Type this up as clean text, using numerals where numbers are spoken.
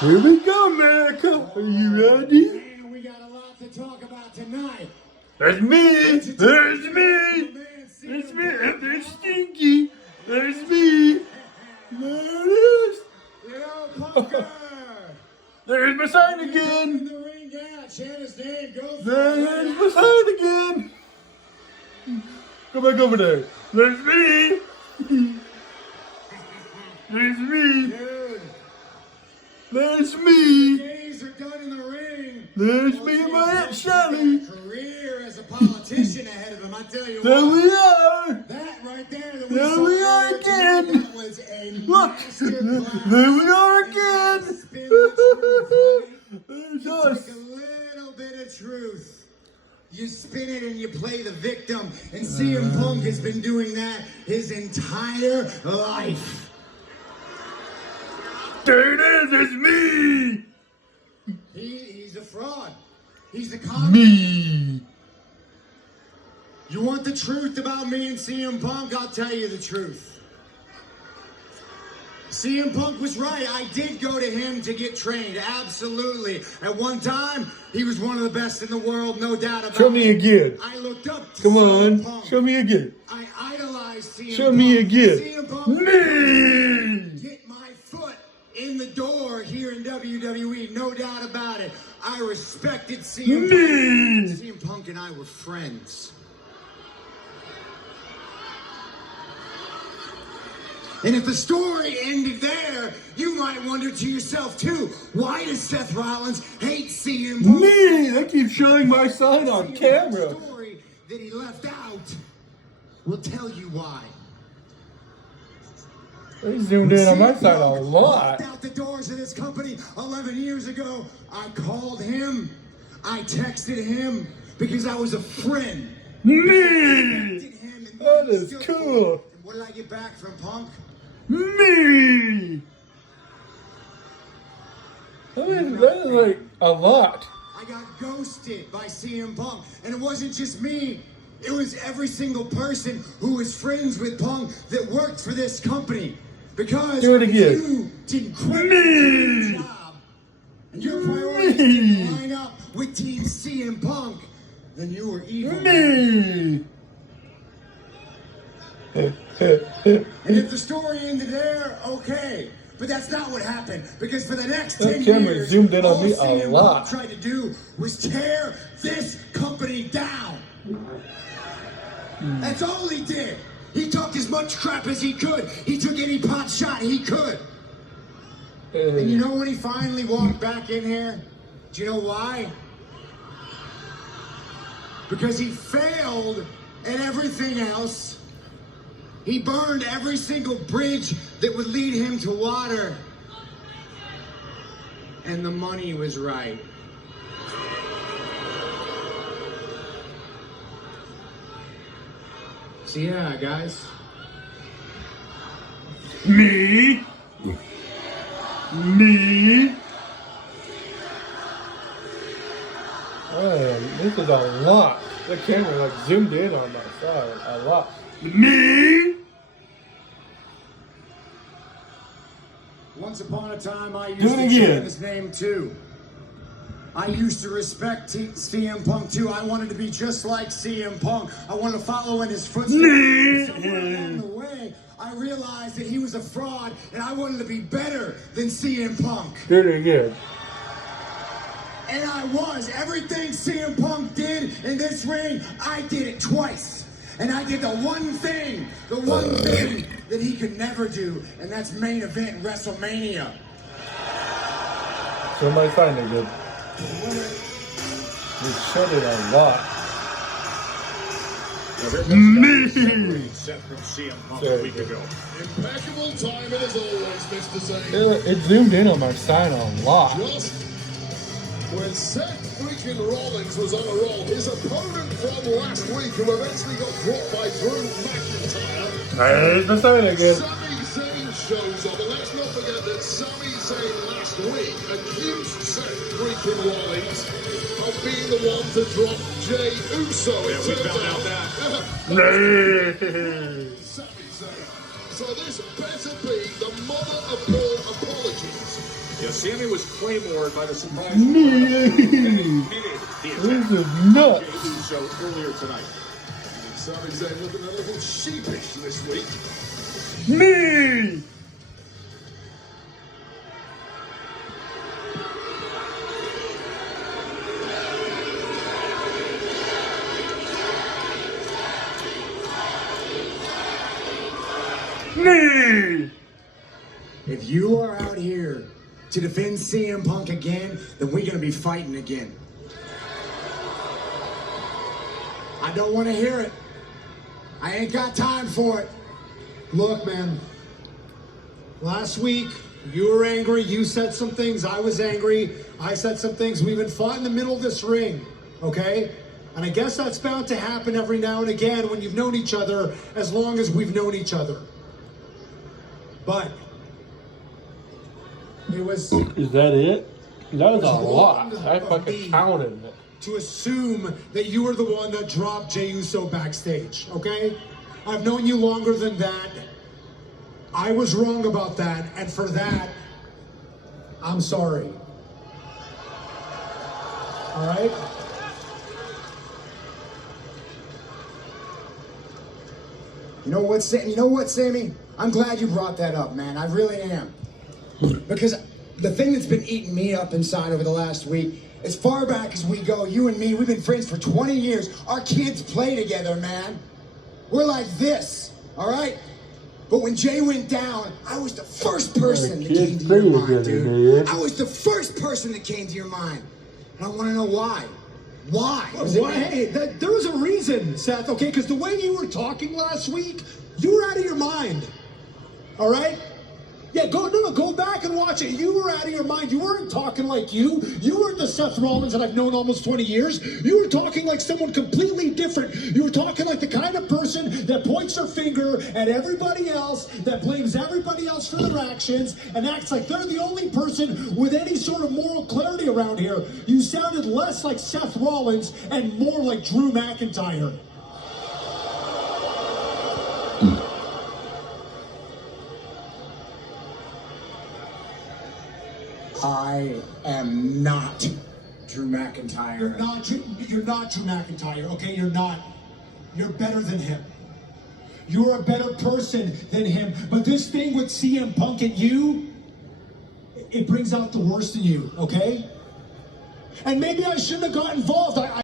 Here we go, America. Are you ready? Man, we got a lot to talk about tonight. There's me. There's me. There's me. There's Stinky. There's me. There it is. Yo, Punker! There's my sign In again. the ring, yeah, chant his name, go for There's it. my sign again. Go back over there. There's me. There's me. Dude, There's me. days are done in the ring. There's me and my Aunt Sally. Career as a politician ahead of him, I tell you There what. we are. That right there. That There we are saw again. That was a Look. masterclass. There we are again. Spin the truth, There's You us. take a little bit of truth. You spin it and you play the victim. And CM Punk has been doing that his entire life. There it is. It's me. He's a fraud. He's a con. Me. You want the truth about me and CM Punk? I'll tell you the truth. CM Punk was right. I did go to him to get trained. Absolutely. At one time, he was one of the best in the world, no doubt about it. Show me again. I looked up to Come CM on. Punk. Show me again. I idolized CM Show Punk. me again. CM Punk. Me. Get my foot in the door here in WWE, no doubt about it. I respected CM Punk. Me. CM Punk and I were friends. And if the story ended there, you might wonder to yourself too, why does Seth Rollins hate CM Punk? Me. They keep showing my sign on camera. The story that he left out will tell you why. They zoomed in on my side a Walked lot. out the doors of this company 11 years ago. I called him. I texted him because I was a friend. Me. Him and That he is stood cool. for. And what did I get back from Punk? Me. That is like a lot. I got ghosted by CM Punk. And it wasn't just me. It was every single person who was friends with Punk that worked for this company. Because Do it again. you didn't quit Me. your job and your priorities didn't line up with Team CM Punk, then you were evil. Me. And if the story ended there, okay. But that's not what happened. Because for the next That 10 camera years, zoomed in on all me a CM lot. Punk tried to do was tear this company down. That's all he did. He took as much crap as he could. He took any pot shot he could. And you know when he finally walked back in here? Do you know why? Because he failed at everything else. He burned every single bridge that would lead him to water. And the money was right. So yeah, guys. Me. Me. Oh, this is a lot. The camera like zoomed in on my side a lot. Me. Once upon a time, I used Do it to again. chant his name too. I used to respect CM Punk too. I wanted to be just like CM Punk. I wanted to follow in his footsteps. Me. Somewhere along the way, I realized that he was a fraud, and I wanted to be better than CM Punk. Do it again. And I was. Everything CM Punk did in this ring, I did it twice. And I did the one thing that he could never do, and that's main event WrestleMania. Show my sign again. You showed it a lot. Me. Set from CM Punk There a week you go. ago. Impeccable timing as always, Mr. Zayn. It zoomed in on my sign a lot. Just when Seth freaking Rollins was on a roll, his opponent from last week, who eventually got dropped by Drew McIntyre, There's the sign again. Sami Zayn shows up. And let's not forget that Sami Zayn last week accused Seth freaking Rollins of being the one to drop Jey Uso. Yeah, we found out that. Sami Zayn. So this better be the mother of all apologies. Yes, Sammy was claymored by the surprise. This is nuts. Show earlier tonight. Sami Zayn looking a little sheepish this week. Me. Me. If you are out here to defend CM Punk again, then we're gonna be fighting again. I don't want to hear it. I ain't got time for it. Look, man, last week you were angry, you said some things, I was angry, I said some things. We've been fought in the middle of this ring, okay? And I guess that's bound to happen every now and again when you've known each other as long as we've known each other. But it was... Is that it? That was a wrong lot. I of fucking me counted it. to assume that you were the one that dropped Jey Uso backstage, okay? I've known you longer than that. I was wrong about that, and for that, I'm sorry. All right? You know what, Sammy? I'm glad you brought that up, man. I really am. Because the thing that's been eating me up inside over the last week, as far back as we go, you and me, we've been friends for 20 years. Our kids play together, man. We're like this, all right? But when Jay went down, I was the first person that came to your mind, dude. I was the first person that came to your mind. And I want to know why. Why? Hey, there was a reason, Seth, okay? Because the way you were talking last week, you were out of your mind. All right? Yeah, go back and watch it. You were out of your mind. You weren't talking like you. You weren't the Seth Rollins that I've known almost 20 years. You were talking like someone completely different. You were talking like the kind of person that points their finger at everybody else, that blames everybody else for their actions, and acts like they're the only person with any sort of moral clarity around here. You sounded less like Seth Rollins and more like Drew McIntyre. I am not Drew McIntyre. You're not Drew McIntyre, okay? You're not. You're better than him. You're a better person than him. But this thing with CM Punk and you, it brings out the worst in you, okay? And maybe I shouldn't have got involved.